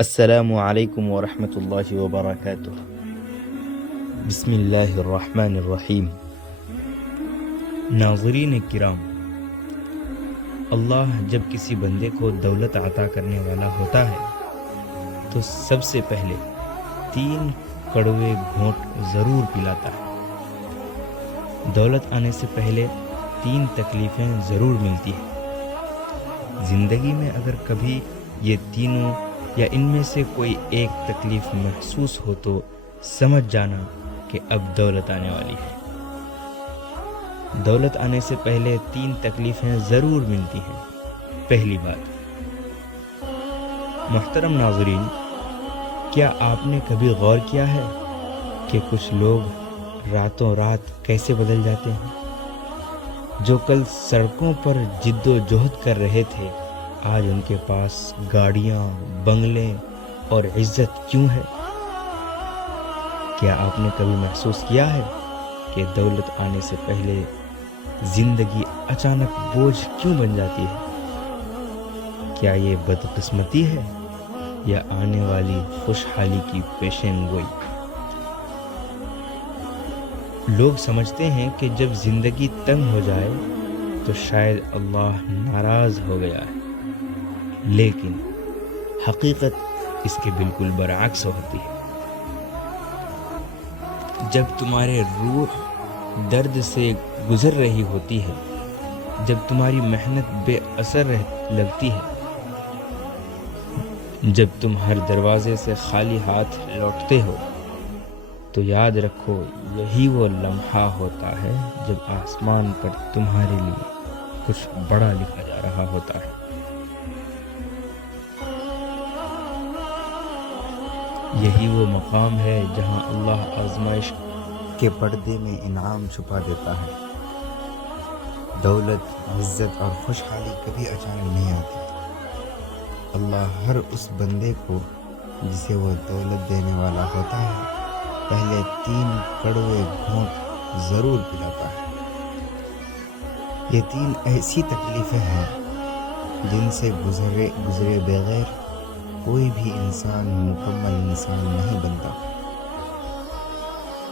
السلام علیکم ورحمۃ اللہ وبرکاتہ۔ بسم اللہ الرحمن الرحیم۔ ناظرین کرام، اللہ جب کسی بندے کو دولت عطا کرنے والا ہوتا ہے تو سب سے پہلے 3 کڑوے گھونٹ ضرور پلاتا ہے۔ دولت آنے سے پہلے 3 تکلیفیں ضرور ملتی ہیں۔ زندگی میں اگر کبھی یہ تینوں یا ان میں سے کوئی ایک تکلیف محسوس ہو تو سمجھ جانا کہ اب دولت آنے والی ہے۔ دولت آنے سے پہلے 3 تکلیفیں ضرور ملتی ہیں۔ پہلی بات، محترم ناظرین، کیا آپ نے کبھی غور کیا ہے کہ کچھ لوگ راتوں رات کیسے بدل جاتے ہیں؟ جو کل سڑکوں پر جد و جہد کر رہے تھے، آج ان کے پاس گاڑیاں، بنگلے اور عزت کیوں ہے؟ کیا آپ نے کبھی محسوس کیا ہے کہ دولت آنے سے پہلے زندگی اچانک بوجھ کیوں بن جاتی ہے؟ کیا یہ بدقسمتی ہے یا آنے والی خوشحالی کی پیشین گوئی؟ لوگ سمجھتے ہیں کہ جب زندگی تنگ ہو جائے تو شاید اللہ ناراض ہو گیا ہے، لیکن حقیقت اس کے بالکل برعکس ہوتی ہے۔ جب تمہارے روح درد سے گزر رہی ہوتی ہے، جب تمہاری محنت بے اثر لگتی ہے، جب تم ہر دروازے سے خالی ہاتھ لوٹتے ہو، تو یاد رکھو یہی وہ لمحہ ہوتا ہے جب آسمان پر تمہارے لیے کچھ بڑا لکھا جا رہا ہوتا ہے۔ یہی وہ مقام ہے جہاں اللہ آزمائش کے پردے میں انعام چھپا دیتا ہے۔ دولت، عزت اور خوشحالی کبھی اچانک نہیں آتی۔ اللہ ہر اس بندے کو جسے وہ دولت دینے والا ہوتا ہے پہلے 3 کڑوے گھونٹ ضرور پلاتا ہے۔ یہ 3 ایسی تکلیفیں ہیں جن سے گزرے بغیر کوئی بھی انسان مکمل انسان نہیں بنتا۔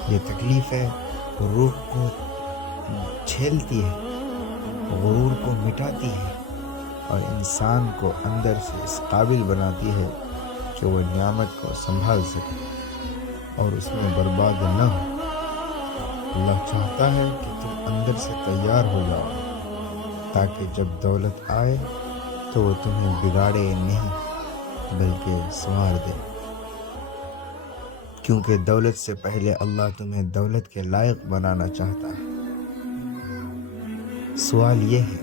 یہ تکلیفیں روح کو چھیلتی ہے، غرور کو مٹاتی ہے اور انسان کو اندر سے اس قابل بناتی ہے کہ وہ نعمت کو سنبھال سکے اور اس میں برباد نہ ہو۔ اللہ چاہتا ہے کہ تم اندر سے تیار ہو جاؤ تاکہ جب دولت آئے تو وہ تمہیں بگاڑے نہیں بلکہ سنوار دے، کیونکہ دولت سے پہلے اللہ تمہیں دولت کے لائق بنانا چاہتا ہے۔ سوال یہ ہے،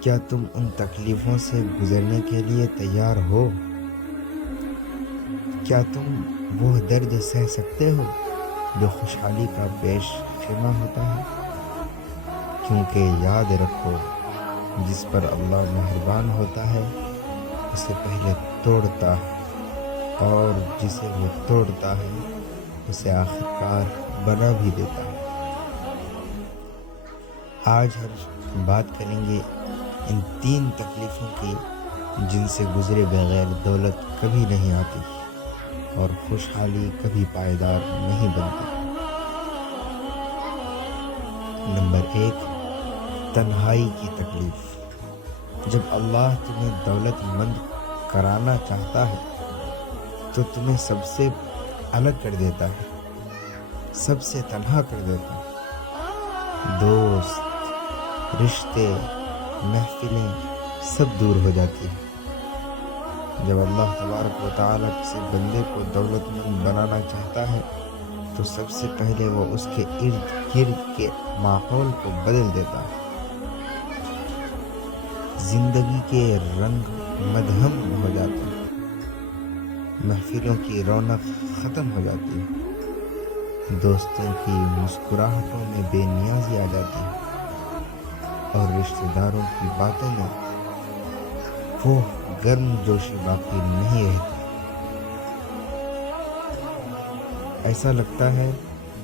کیا تم ان تکلیفوں سے گزرنے کے لیے تیار ہو؟ کیا تم وہ درد سہ سکتے ہو جو خوشحالی کا پیش خیمہ ہوتا ہے؟ کیونکہ یاد رکھو، جس پر اللہ مہربان ہوتا ہے اسے پہلے توڑتا ہے، اور جسے وہ توڑتا ہے اسے آخرکار بنا بھی دیتا ہے۔ آج ہم بات کریں گے ان 3 تکلیفوں کی جن سے گزرے بغیر دولت کبھی نہیں آتی اور خوشحالی کبھی پائیدار نہیں بنتی۔ نمبر 1، تنہائی کی تکلیف۔ جب اللہ تمہیں دولت مند کرانا چاہتا ہے تو تمہیں سب سے الگ کر دیتا ہے، سب سے تنہا کر دیتا ہے۔ دوست، رشتے، محفلیں سب دور ہو جاتی ہیں۔ جب اللہ تبارک و تعالیٰ کسی بندے کو دولت مند بنانا چاہتا ہے تو سب سے پہلے وہ اس کے ارد گرد کے ماحول کو بدل دیتا ہے۔ زندگی کے رنگ مدھم ہو جاتے ہیں، محفلوں کی رونق ختم ہو جاتی ہے، دوستوں کی مسکراہٹوں میں بے نیازی آ جاتی ہے اور رشتہ داروں کی باتوں میں وہ گرم جوشی باقی نہیں رہتی۔ ایسا لگتا ہے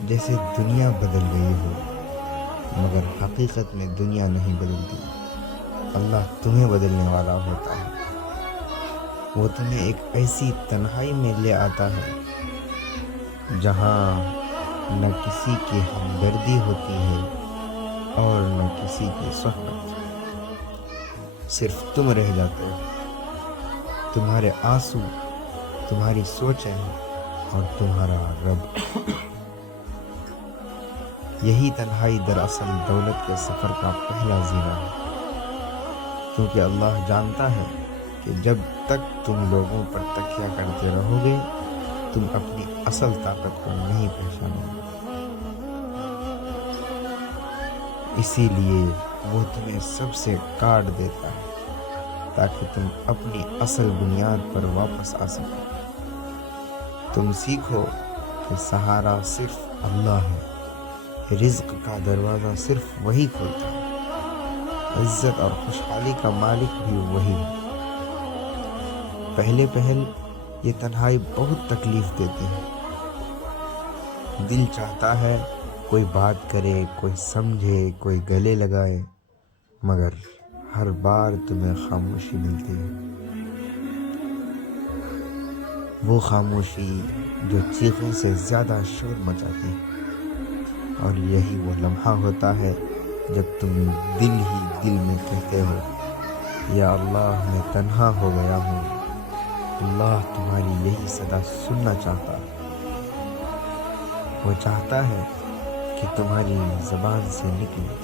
جیسے دنیا بدل گئی ہو، مگر حقیقت میں دنیا نہیں بدلتی، اللہ تمہیں بدلنے والا ہوتا ہے۔ وہ تمہیں ایک ایسی تنہائی میں لے آتا ہے جہاں نہ کسی کی ہمدردی ہوتی ہے اور نہ کسی کی صحبت، صرف تم رہ جاتے ہو، تمہارے آنسو، تمہاری سوچیں اور تمہارا رب۔ یہی تنہائی دراصل دولت کے سفر کا پہلا زینہ ہے، کیونکہ اللہ جانتا ہے کہ جب تک تم لوگوں پر تکیہ کرتے رہو گے تم اپنی اصل طاقت کو نہیں پہچانو گے۔ اسی لیے وہ تمہیں سب سے کاٹ دیتا ہے تاکہ تم اپنی اصل بنیاد پر واپس آ سکو۔ تم سیکھو کہ سہارا صرف اللہ ہے، رزق کا دروازہ صرف وہی کھولتا ہے، عزت اور خوشحالی کا مالک بھی وہی ہے۔ پہلے یہ تنہائی بہت تکلیف دیتی ہے، دل چاہتا ہے کوئی بات کرے، کوئی سمجھے، کوئی گلے لگائے، مگر ہر بار تمہیں خاموشی ملتی ہے، وہ خاموشی جو چیخوں سے زیادہ شور مچاتی ہے۔ اور یہی وہ لمحہ ہوتا ہے جب تم دل ہی دل میں کہتے ہو، یا اللہ میں تنہا ہو گیا ہوں۔ اللہ تمہاری یہی صدا سننا چاہتا ہے، وہ چاہتا ہے کہ تمہاری زبان سے نکلے،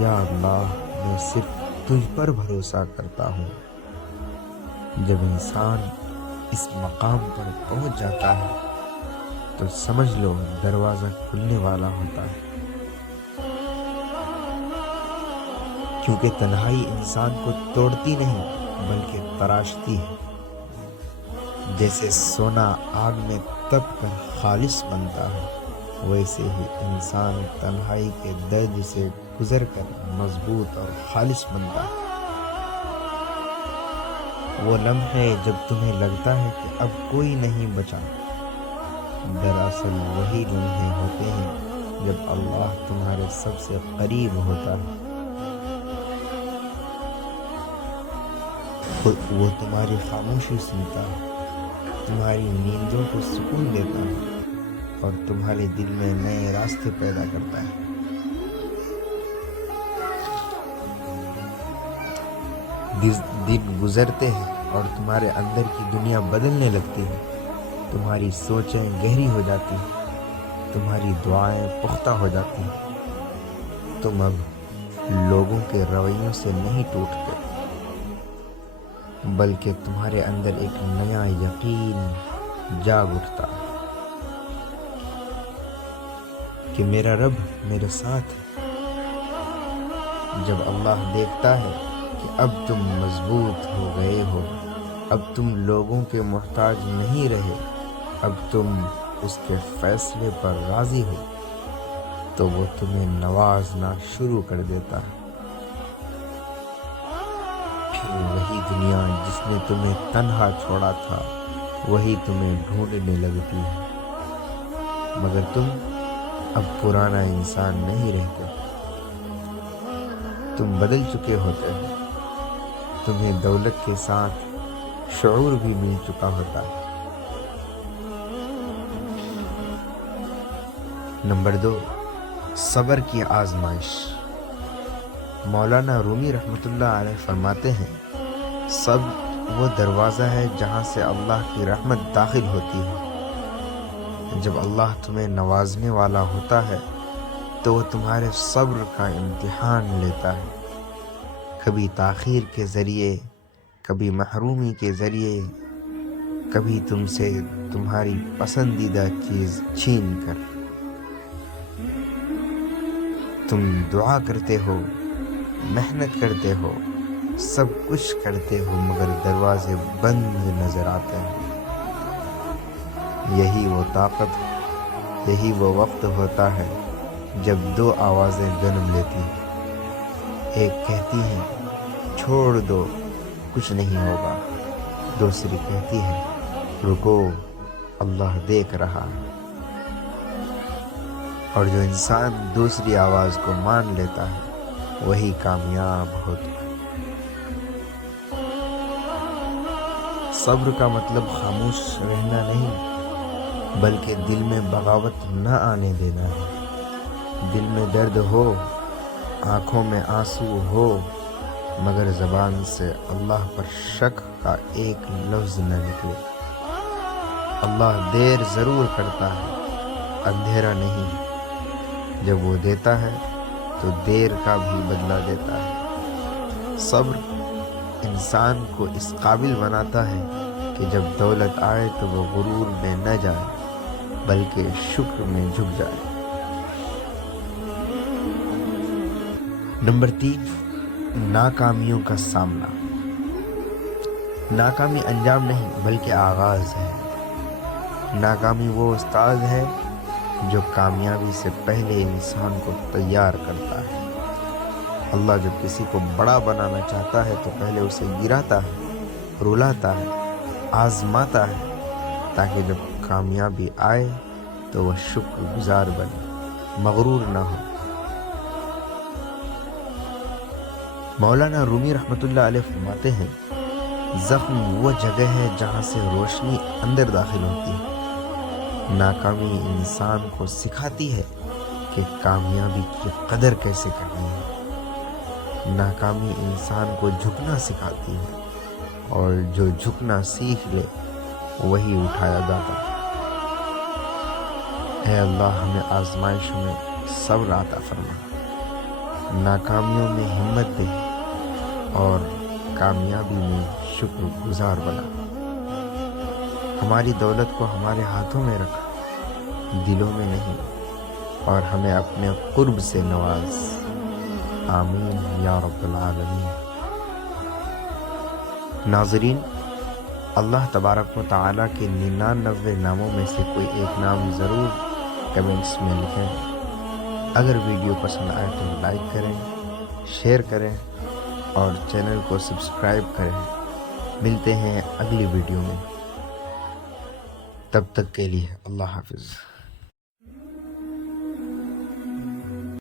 یا اللہ میں صرف تجھ پر بھروسہ کرتا ہوں۔ جب انسان اس مقام پر پہنچ جاتا ہے تو سمجھ لو دروازہ کھلنے والا ہوتا ہے، کیونکہ تنہائی انسان کو توڑتی نہیں بلکہ تراشتی ہے۔ جیسے سونا آگ میں تپ کر خالص بنتا ہے، ویسے ہی انسان تنہائی کے درد سے گزر کر مضبوط اور خالص بنتا ہے۔ وہ لمحے جب تمہیں لگتا ہے کہ اب کوئی نہیں بچا، دراصل وہی لمحے ہوتے ہیں جب اللہ تمہارے سب سے قریب ہوتا ہے۔ وہ تمہاری خاموشی سنتا ہے، تمہاری نیندوں کو سکون دیتا ہے اور تمہارے دل میں نئے راستے پیدا کرتا ہے۔ دن گزرتے ہیں اور تمہارے اندر کی دنیا بدلنے لگتی ہے، تمہاری سوچیں گہری ہو جاتی ہیں، تمہاری دعائیں پختہ ہو جاتی ہیں، تم اب لوگوں کے رویوں سے نہیں ٹوٹتے بلکہ تمہارے اندر ایک نیا یقین جاگ اٹھتا ہے کہ میرا رب میرے ساتھ ہے۔ جب اللہ دیکھتا ہے کہ اب تم مضبوط ہو گئے ہو، اب تم لوگوں کے محتاج نہیں رہے، اب تم اس کے فیصلے پر راضی ہو، تو وہ تمہیں نوازنا شروع کر دیتا ہے۔ پھر وہی دنیا جس نے تمہیں تنہا چھوڑا تھا وہی تمہیں ڈھونڈنے لگتی ہے، مگر تم اب پرانا انسان نہیں رہتے، تم بدل چکے ہوتے ہو، تمہیں دولت کے ساتھ شعور بھی مل چکا ہوتا ہے۔ نمبر 2، صبر کی آزمائش۔ مولانا رومی رحمۃ اللہ علیہ فرماتے ہیں، صبر وہ دروازہ ہے جہاں سے اللہ کی رحمت داخل ہوتی ہے۔ جب اللہ تمہیں نوازنے والا ہوتا ہے تو وہ تمہارے صبر کا امتحان لیتا ہے، کبھی تاخیر کے ذریعے، کبھی محرومی کے ذریعے، کبھی تم سے تمہاری پسندیدہ چیز چھین کر۔ تم دعا کرتے ہو، محنت کرتے ہو، سب کچھ کرتے ہو، مگر دروازے بند نظر آتے ہیں۔ یہی وہ طاقت، یہی وہ وقت ہوتا ہے جب 2 آوازیں جنم لیتی ہیں، ایک کہتی ہے چھوڑ دو کچھ نہیں ہوگا، دوسری کہتی ہے رکو اللہ دیکھ رہا ہے۔ اور جو انسان دوسری آواز کو مان لیتا ہے وہی کامیاب ہوتا ہے۔ صبر کا مطلب خاموش رہنا نہیں، بلکہ دل میں بغاوت نہ آنے دینا ہے۔ دل میں درد ہو، آنکھوں میں آنسو ہو، مگر زبان سے اللہ پر شک کا ایک لفظ نہ نکلے۔ اللہ دیر ضرور کرتا ہے، اندھیرا نہیں۔ جب وہ دیتا ہے تو دیر کا بھی بدلہ دیتا ہے۔ صبر انسان کو اس قابل بناتا ہے کہ جب دولت آئے تو وہ غرور میں نہ جائے بلکہ شکر میں جھک جائے۔ نمبر 3، ناکامیوں کا سامنا۔ ناکامی انجام نہیں بلکہ آغاز ہے۔ ناکامی وہ استاد ہے جو کامیابی سے پہلے انسان کو تیار کرتا ہے۔ اللہ جب کسی کو بڑا بنانا چاہتا ہے تو پہلے اسے گراتا ہے، رلاتا ہے، آزماتا ہے، تاکہ جب کامیابی آئے تو وہ شکر گزار بنے، مغرور نہ ہو۔ مولانا رومی رحمۃ اللہ علیہ فرماتے ہیں، زخم وہ جگہ ہے جہاں سے روشنی اندر داخل ہوتی ہے۔ ناکامی انسان کو سکھاتی ہے کہ کامیابی کی قدر کیسے کرنی ہے۔ ناکامی انسان کو جھکنا سکھاتی ہے، اور جو جھکنا سیکھ لے وہی اٹھایا جاتا ہے۔ اے اللہ، ہمیں آزمائشوں میں صبر عطا فرما، ناکامیوں میں ہمت دے اور کامیابی میں شکر گزار بنا۔ ہماری دولت کو ہمارے ہاتھوں میں رکھ، دلوں میں نہیں، اور ہمیں اپنے قرب سے نواز۔ آمین یا رب العالمین۔ ناظرین، اللہ تبارک و تعالیٰ کے 99 ناموں میں سے کوئی ایک نام ضرور کمنٹس میں لکھیں۔ اگر ویڈیو پسند آئے تو لائک کریں، شیئر کریں اور چینل کو سبسکرائب کریں۔ ملتے ہیں اگلی ویڈیو میں، تب تک کے لیے اللہ حافظ۔